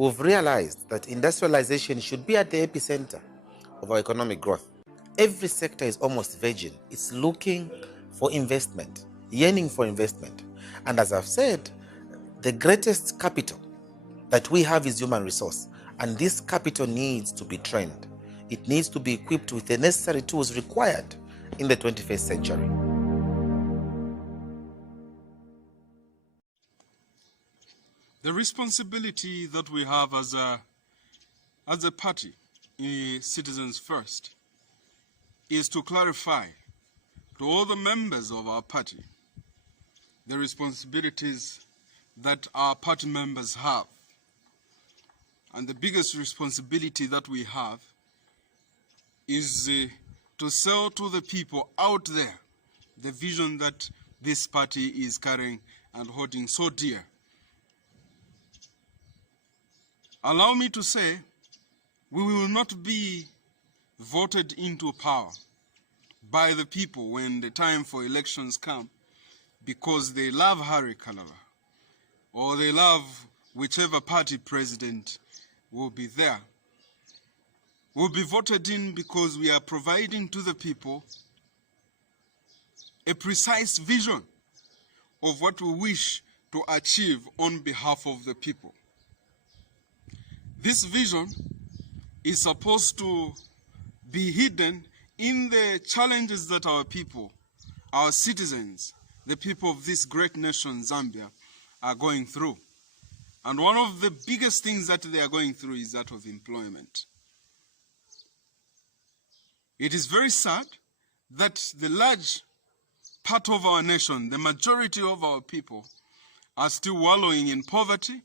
we've realized that industrialization should be at the epicenter of our economic growth. Every sector is almost virgin. It's looking for investment, yearning for investment. And as I've said, the greatest capital that we have is human resource. And this capital needs to be trained. It needs to be equipped with the necessary tools required in the 21st century. The responsibility that we have as a party, Citizens First, is to clarify to all the members of our party the responsibilities that our party members have. And the biggest responsibility that we have is to sell to the people out there the vision that this party is carrying and holding so dear. Allow me to say, we will not be voted into power by the people when the time for elections come because they love Harry Kalala or they love whichever party president will be there. We'll be voted in because we are providing to the people a precise vision of what we wish to achieve on behalf of the people. This vision is supposed to be hidden in the challenges that our people, our citizens, the people of this great nation, Zambia, are going through. And one of the biggest things that they are going through is that of employment. It is very sad that the large part of our nation, the majority of our people, are still wallowing in poverty.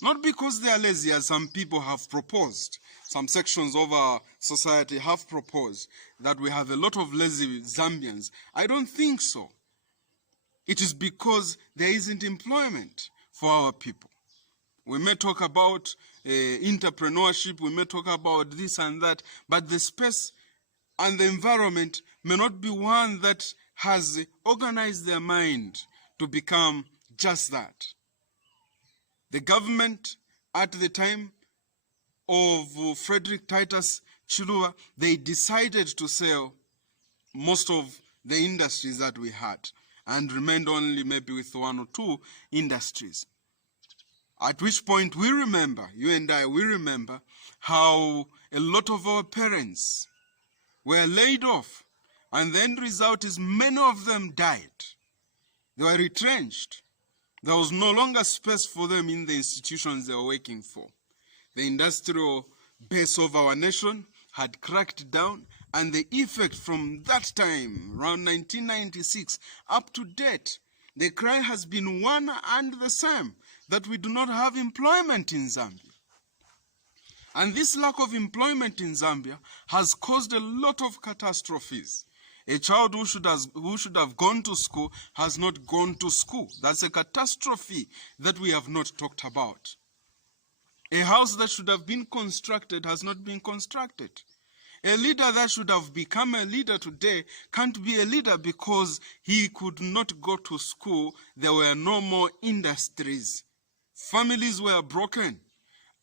Not because they are lazy, as some people have proposed. Some sections of our society have proposed that we have a lot of lazy Zambians. I don't think so. It is because there isn't employment for our people. We may talk about entrepreneurship, we may talk about this and that, but the space and the environment may not be one that has organized their mind to become just that. The government at the time of Frederick Titus Chiluba, they decided to sell most of the industries that we had and remained only maybe with one or two industries. At which point we remember, you and I, we remember how a lot of our parents were laid off, and the end result is many of them died. They were retrenched. There was no longer space for them in the institutions they were working for. The industrial base of our nation had cracked down, and the effect from that time, around 1996, up to date, the cry has been one and the same, that we do not have employment in Zambia. And this lack of employment in Zambia has caused a lot of catastrophes. A child who should have gone to school has not gone to school. That's a catastrophe that we have not talked about. A house that should have been constructed has not been constructed. A leader that should have become a leader today can't be a leader because he could not go to school. There were no more industries. Families were broken.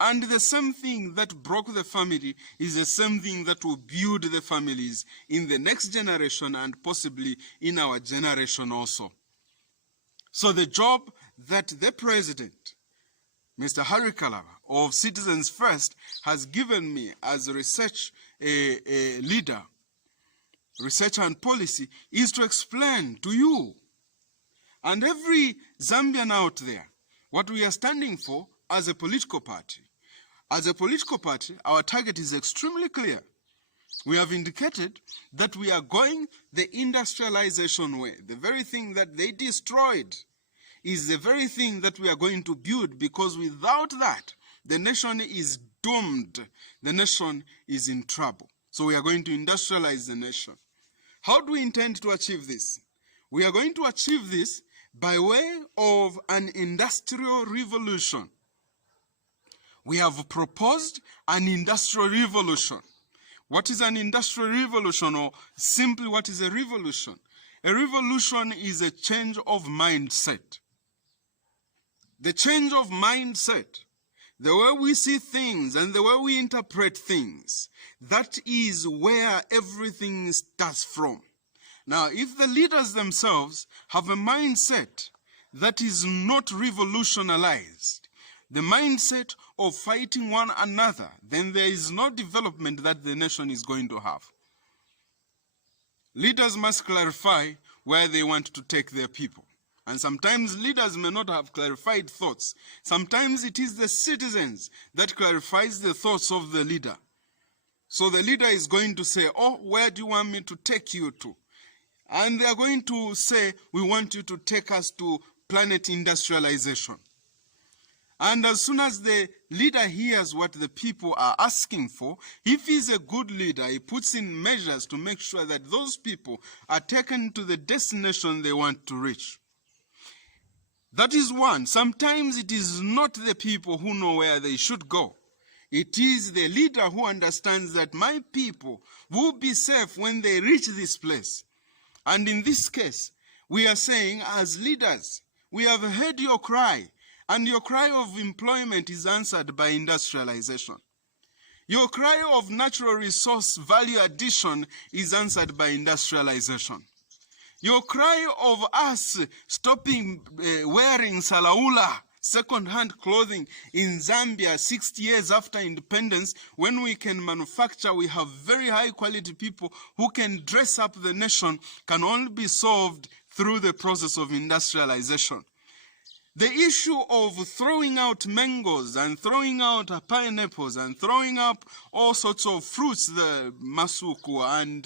And the same thing that broke the family is the same thing that will build the families in the next generation and possibly in our generation also. So the job that the president, Mr. Harry Kalala of Citizens First, has given me as a research leader, research and policy, is to explain to you and every Zambian out there what we are standing for as a political party. As a political party, our target is extremely clear. We have indicated that we are going the industrialization way. The very thing that they destroyed is the very thing that we are going to build, because without that, the nation is doomed. The nation is in trouble. So we are going to industrialize the nation. How do we intend to achieve this? We are going to achieve this by way of an industrial revolution. We have proposed an industrial revolution. What is an industrial revolution, or simply what is a revolution? A revolution is a change of mindset. The change of mindset the way we see things and the way we interpret things, that is where everything starts from. Now, if the leaders themselves have a mindset that is not revolutionized, the mindset of fighting one another, then there is no development that the nation is going to have. Leaders must clarify where they want to take their people. And sometimes leaders may not have clarified thoughts. Sometimes it is the citizens that clarifies the thoughts of the leader. So the leader is going to say, oh, where do you want me to take you to? And they are going to say, we want you to take us to planet industrialization. And as soon as the leader hears what the people are asking for, if he's a good leader, he puts in measures to make sure that those people are taken to the destination they want to reach. That is one. Sometimes it is not the people who know where they should go. It is the leader who understands that my people will be safe when they reach this place. And in this case, we are saying as leaders, we have heard your cry. And your cry of employment is answered by industrialization. Your cry of natural resource value addition is answered by industrialization. Your cry of us stopping wearing salaula, second-hand clothing in Zambia 60 years after independence, when we can manufacture, we have very high-quality people who can dress up the nation, can only be solved through the process of industrialization. The issue of throwing out mangoes and throwing out pineapples and throwing up all sorts of fruits, the masuku and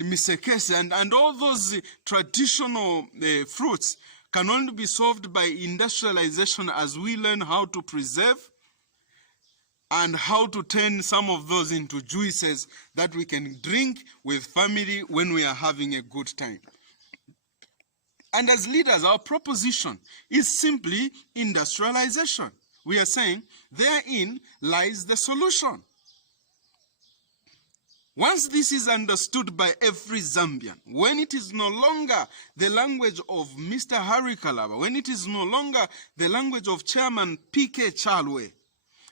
misekese and all those traditional fruits can only be solved by industrialization as we learn how to preserve and how to turn some of those into juices that we can drink with family when we are having a good time. And as leaders, our proposition is simply industrialization. We are saying therein lies the solution. Once this is understood by every Zambian, when it is no longer the language of Mr. Harry Kalaba, when it is no longer the language of Chairman P.K. Chalwe,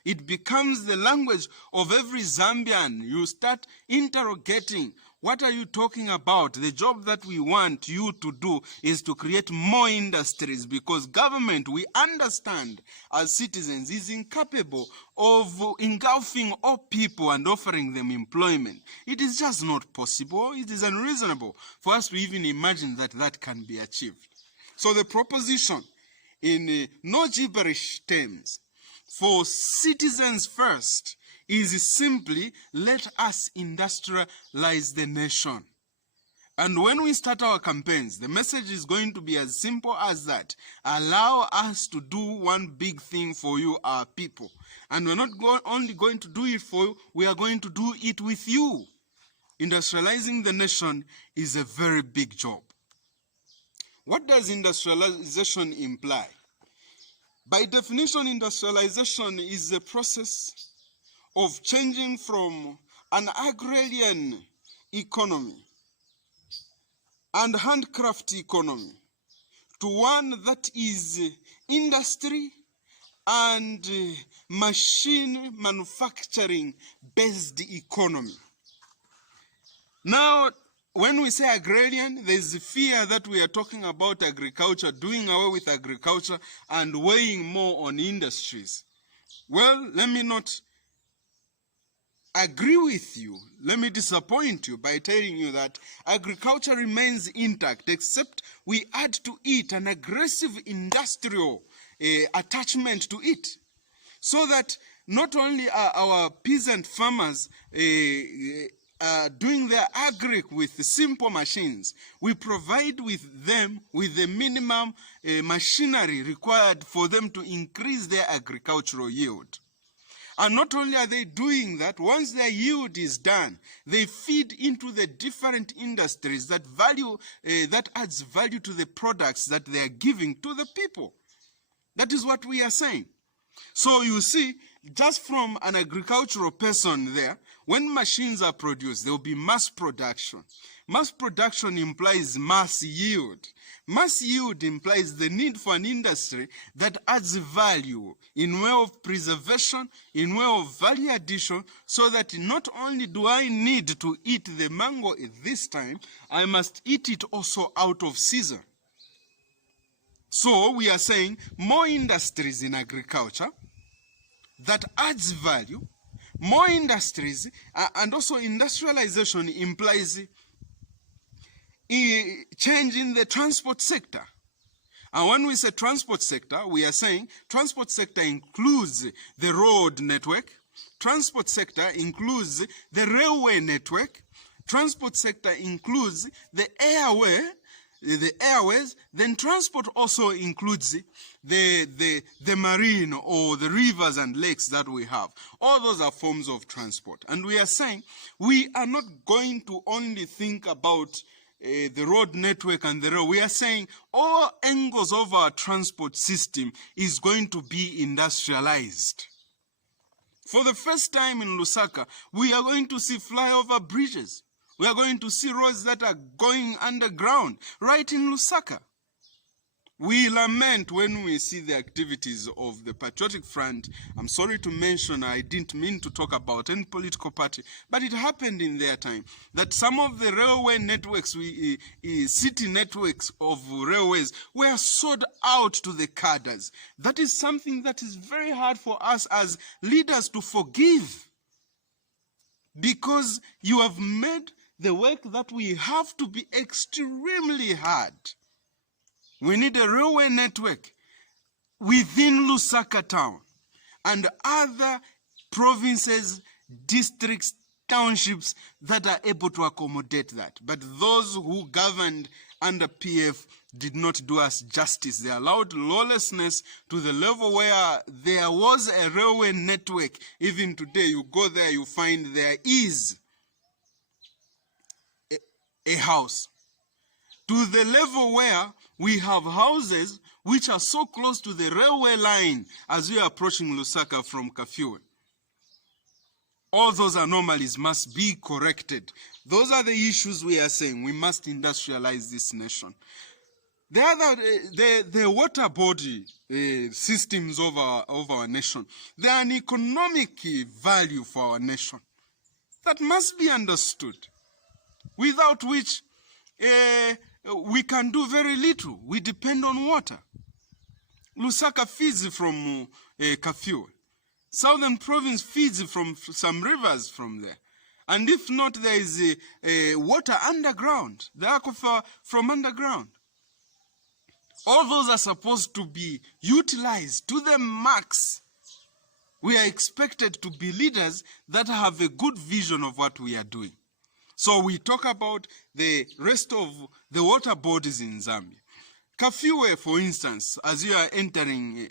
it becomes the language of every Zambian. You start interrogating, what are you talking about? The job that we want you to do is to create more industries, because government, we understand as citizens, is incapable of engulfing all people and offering them employment. It is just not possible. It is unreasonable for us to even imagine that that can be achieved. So the proposition in no gibberish terms for citizens first is simply, let us industrialize the nation. And when we start our campaigns, the message is going to be as simple as that. Allow us to do one big thing for you, our people. And we're not only going to do it for you, we are going to do it with you. Industrializing the nation is a very big job. What does industrialization imply? By definition, industrialization is the process of changing from an agrarian economy and handcraft economy to one that is industry and machine manufacturing based economy. Now, when we say agrarian, there's fear that we are talking about agriculture, doing away with agriculture and weighing more on industries. Well, let me not agree with you. Let me disappoint you by telling you that agriculture remains intact, except we add to it an aggressive industrial attachment to it, so that not only are our peasant farmers doing their agri with simple machines, we provide with them with the minimum machinery required for them to increase their agricultural yield. And not only are they doing that, once their yield is done, they feed into the different industries that that adds value to the products that they are giving to the people. That is what we are saying. So you see, just from an agricultural person there, When machines are produced, there will be mass production. Mass production implies mass yield. Mass yield implies the need for an industry that adds value in way of preservation, in way of value addition, so that not only do I need to eat the mango at this time, I must eat it also out of season. So we are saying more industries in agriculture that adds value, more industries, and also industrialization implies change in the transport sector. And when we say transport sector, we are saying transport sector includes the road network, transport sector includes the railway network, transport sector includes the airways, then transport also includes the marine or the rivers and lakes that we have. All those are forms of transport. And we are saying we are not going to only think about the road network and the rail. We are saying all angles of our transport system is going to be industrialized. For the first time in Lusaka, we are going to see flyover bridges. We are going to see roads that are going underground right in Lusaka. We lament when we see the activities of the Patriotic Front. I'm sorry to mention, I didn't mean to talk about any political party, but it happened in their time that some of the railway networks, city networks of railways, were sold out to the cadres. That is something that is very hard for us as leaders to forgive, because you have made the work that we have to be extremely hard. We need a railway network within Lusaka town and other provinces, districts, townships that are able to accommodate that. But those who governed under PF did not do us justice. They allowed lawlessness to the level where there was a railway network. Even today, you go there, you find there is a house. To the level where we have houses which are so close to the railway line as we are approaching Lusaka from Kafue. All those anomalies must be corrected. Those are the issues we are saying. We must industrialize this nation. The water body systems of our nation, they are an economic value for our nation. That must be understood. Without which we can do very little. We depend on water. Lusaka feeds from Kafue. Southern province feeds from some rivers from there. And if not, there is water underground, the aquifer from underground. All those are supposed to be utilized to the max. We are expected to be leaders that have a good vision of what we are doing. So we talk about the rest of the water bodies in Zambia. Kafue, for instance, as you are entering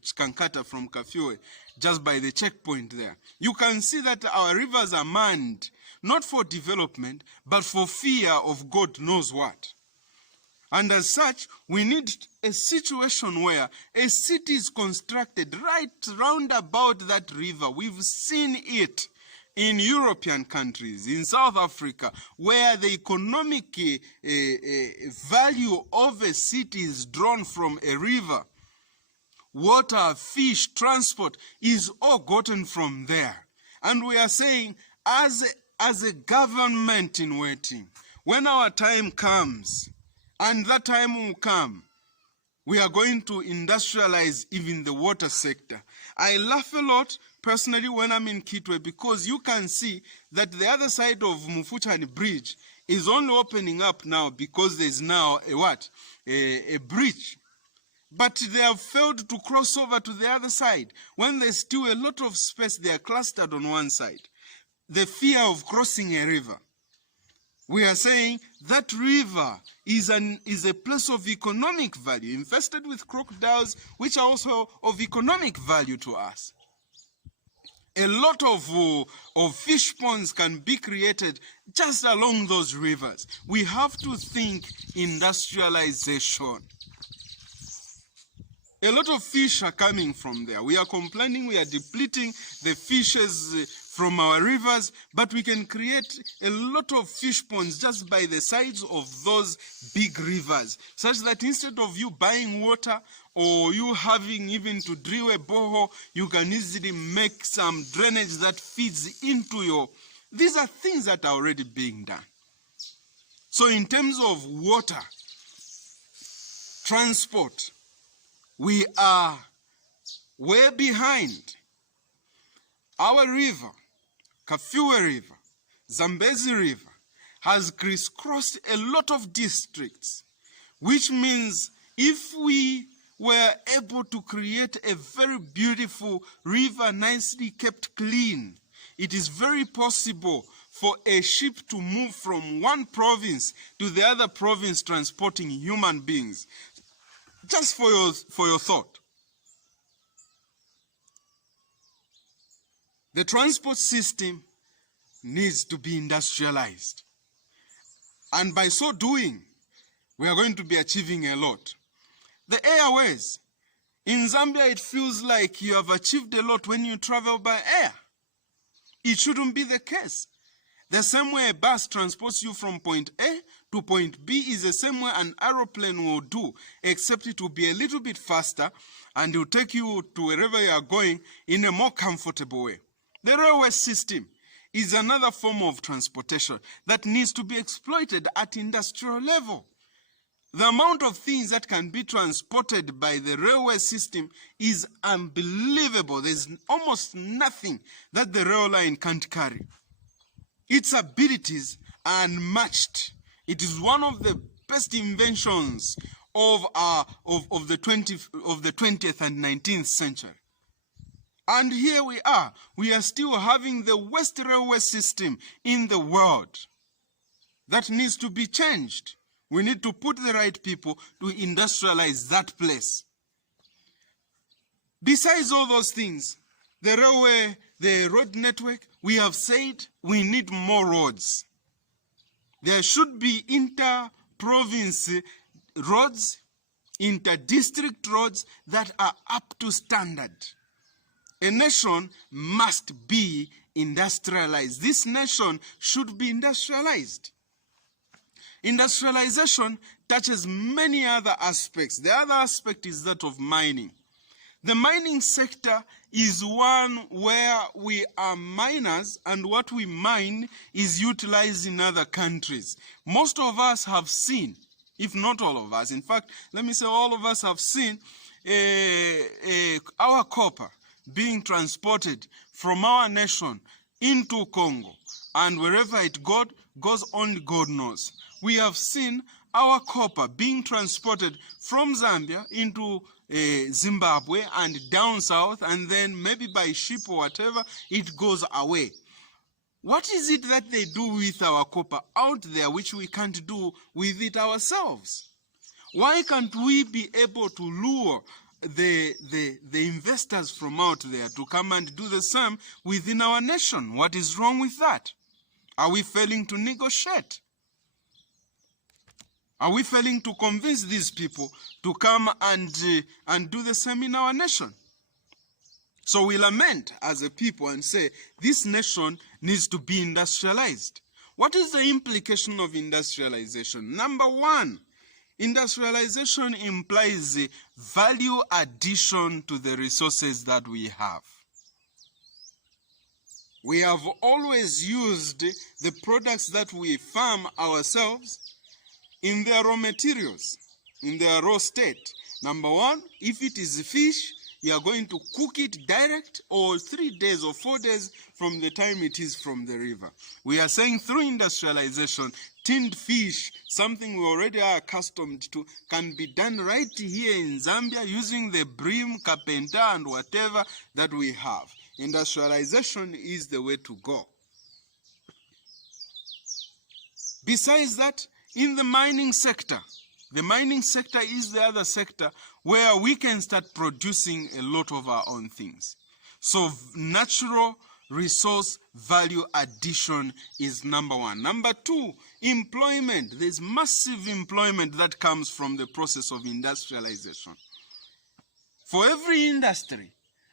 Chikankata from Kafue, just by the checkpoint there, you can see that our rivers are manned, not for development, but for fear of God knows what. And as such, we need a situation where a city is constructed right round about that river. We've seen it in European countries, in South Africa, where the economic value of a city is drawn from a river. Water, fish, transport is all gotten from there. And we are saying, as a government in waiting, when our time comes, and that time will come, we are going to industrialize even the water sector. I laugh a lot personally when I'm in Kitwe, because you can see that the other side of Mufuchani Bridge is only opening up now because there's now a bridge. But they have failed to cross over to the other side. When there's still a lot of space, they are clustered on one side. The fear of crossing a river. We are saying that river is a place of economic value, infested with crocodiles, which are also of economic value to us. A lot of fish ponds can be created just along those rivers. We have to think industrialization. A lot of fish are coming from there. We are complaining we are depleting the fishes from our rivers, but we can create a lot of fish ponds just by the sides of those big rivers, such that instead of you buying water or you having even to drill a borehole, you can easily make some drainage that feeds into your... These are things that are already being done. So in terms of water, transport, we are way behind. Our river, Kafue River, Zambezi River, has crisscrossed a lot of districts, which means if we were able to create a very beautiful river, nicely kept clean, it is very possible for a ship to move from one province to the other province transporting human beings. Just for your thought. The transport system needs to be industrialized. And by so doing, we are going to be achieving a lot. The airways. In Zambia, it feels like you have achieved a lot when you travel by air. It shouldn't be the case. The same way a bus transports you from point A to point B is the same way an aeroplane will do, except it will be a little bit faster and it will take you to wherever you are going in a more comfortable way. The railway system is another form of transportation that needs to be exploited at industrial level. The amount of things that can be transported by the railway system is unbelievable. There's almost nothing that the rail line can't carry. Its abilities are unmatched. It is one of the best inventions of the 20th and 19th century. And here we are still having the worst railway system in the world. That needs to be changed. We need to put the right people to industrialize that place. Besides all those things, the railway, the road network, we have said we need more roads. There should be inter-province roads, inter-district roads that are up to standard. A nation must be industrialized. This nation should be industrialized. Industrialization touches many other aspects. The other aspect is that of mining. The mining sector is one where we are miners, and what we mine is utilized in other countries. Most of us have seen, if not all of us, in fact, let me say all of us have seen our copper being transported from our nation into Congo, and wherever it goes only God knows. We have seen our copper being transported from Zambia into Zimbabwe and down south, and then maybe by ship or whatever, it goes away. What is it that they do with our copper out there which we can't do with it ourselves? Why can't we be able to lure the investors from out there to come and do the same within our nation? What is wrong with that? Are we failing to negotiate? Are we failing to convince these people to come and do the same in our nation? So we lament as a people and say, this nation needs to be industrialized. What is the implication of industrialization? Number one, industrialization implies value addition to the resources that we have. We have always used the products that we farm ourselves in their raw materials, in their raw state. Number one, if it is fish, you are going to cook it direct or 3 days or 4 days from the time it is from the river. We are saying through industrialization, tinned fish, something we already are accustomed to, can be done right here in Zambia using the bream, carpenter, and whatever that we have. Industrialization is the way to go. Besides that, in the mining sector is the other sector where we can start producing a lot of our own things. So natural resource value addition is number one. Number two, employment. There's massive employment that comes from the process of industrialization. For every industry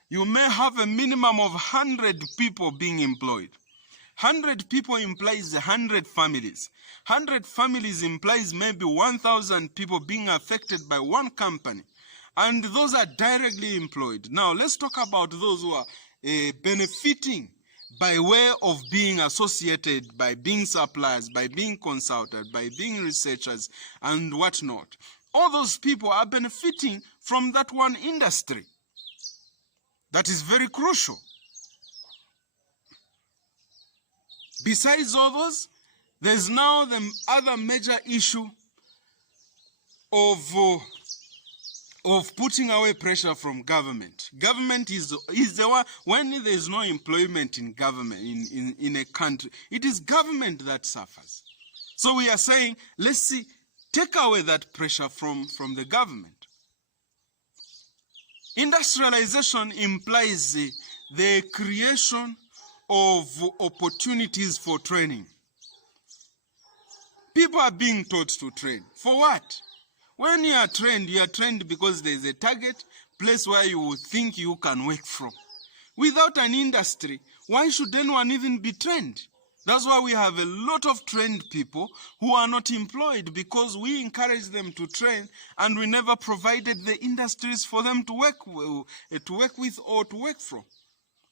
you may have a minimum of 100 people being employed. 100 people implies 100 families. 100 families implies maybe 1,000 people being affected by one company. And those are directly employed. Now, let's talk about those who are benefiting by way of being associated, by being suppliers, by being consulted, by being researchers, and whatnot. All those people are benefiting from that one industry. That is very crucial. Besides all those, there's now the other major issue of putting away pressure from government. Government is the one, when there's no employment in government, in a country, it is government that suffers. So we are saying, let's see, take away that pressure from the government. Industrialization implies the creation of opportunities for training. People are being taught to train. For what? When you are trained because there is a target place where you think you can work from. Without an industry, why should anyone even be trained? That's why we have a lot of trained people who are not employed, because we encourage them to train and we never provided the industries for them to work with or to work from.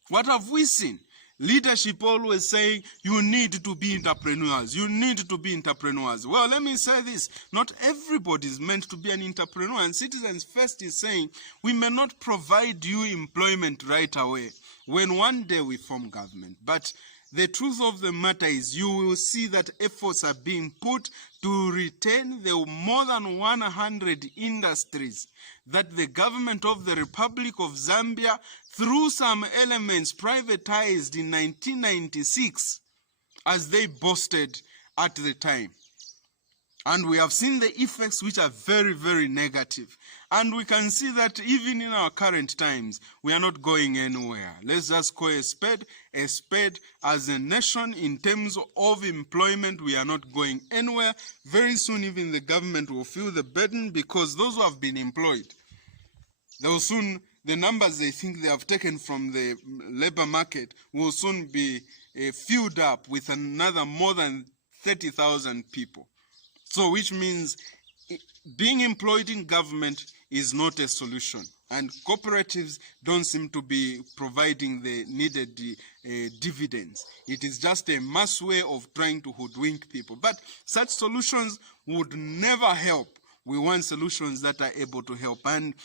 What have we seen? Leadership always saying, you need to be entrepreneurs. You need to be entrepreneurs. Well, let me say this. Not everybody is meant to be an entrepreneur. And Citizens First is saying, we may not provide you employment right away when one day we form government. But the truth of the matter is, you will see that efforts are being put to retain the more than 100 industries that the government of the Republic of Zambia, through some elements, privatized in 1996, as they boasted at the time. And we have seen the effects, which are very, very negative. And we can see that even in our current times, we are not going anywhere. Let's just call a spade as a nation. In terms of employment, we are not going anywhere. Very soon, even the government will feel the burden, because those who have been employed, they will soon, the numbers they think they have taken from the labor market will soon be filled up with another more than 30,000 people. So which means being employed in government is not a solution. And cooperatives don't seem to be providing the needed dividends. It is just a mass way of trying to hoodwink people. But such solutions would never help. We want solutions that are able to help. And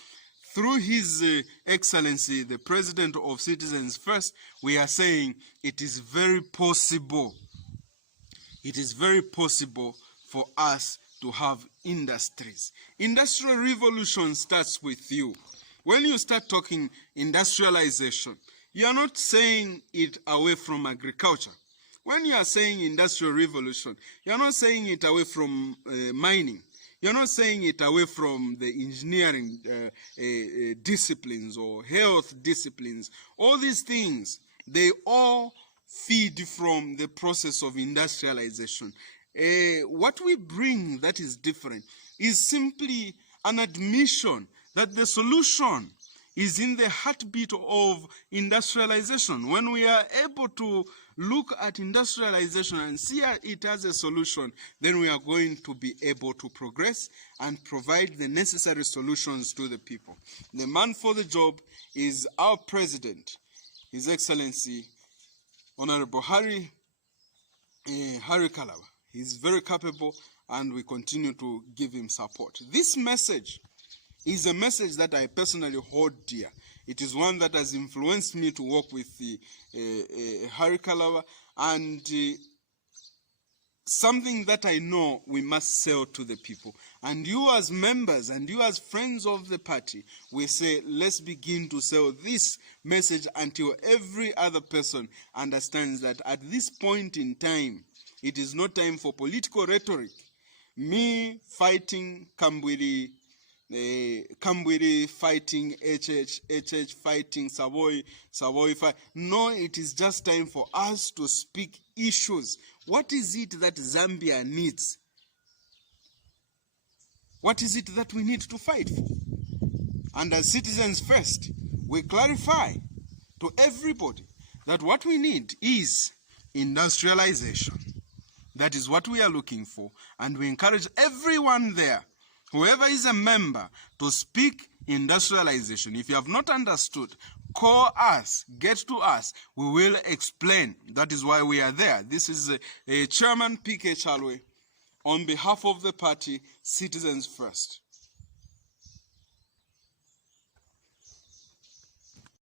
through His Excellency, the President of Citizens First, we are saying it is very possible. It is very possible for us to have industries. Industrial revolution starts with you. When you start talking industrialization, you are not saying it away from agriculture. When you are saying industrial revolution, you are not saying it away from mining. You're not saying it away from the engineering disciplines or health disciplines. All these things, they all feed from the process of industrialization. What we bring that is different is simply an admission that the solution is in the heartbeat of industrialization. When we are able to look at industrialization and see it as a solution, then we are going to be able to progress and provide the necessary solutions to the people. The man for the job is our president, His Excellency, Honorable Harry Kalaba. He's very capable, and we continue to give him support. This message is a message that I personally hold dear. It is one that has influenced me to work with Harry Kalaba, and something that I know we must sell to the people. And you as members and you as friends of the party, we say, let's begin to sell this message until every other person understands that at this point in time, it is not time for political rhetoric. Me fighting Kambwiri, fighting HH fighting Savoy fight. No, it is just time for us to speak issues. What is it that Zambia needs? What is it that we need to fight for? And as Citizens First, we clarify to everybody that what we need is industrialization. That is what we are looking for, and we encourage everyone there, whoever is a member, to speak industrialization. If you have not understood, call us, get to us, we will explain. That is why we are there. This is Chairman P.K. Chalwe on behalf of the party Citizens First.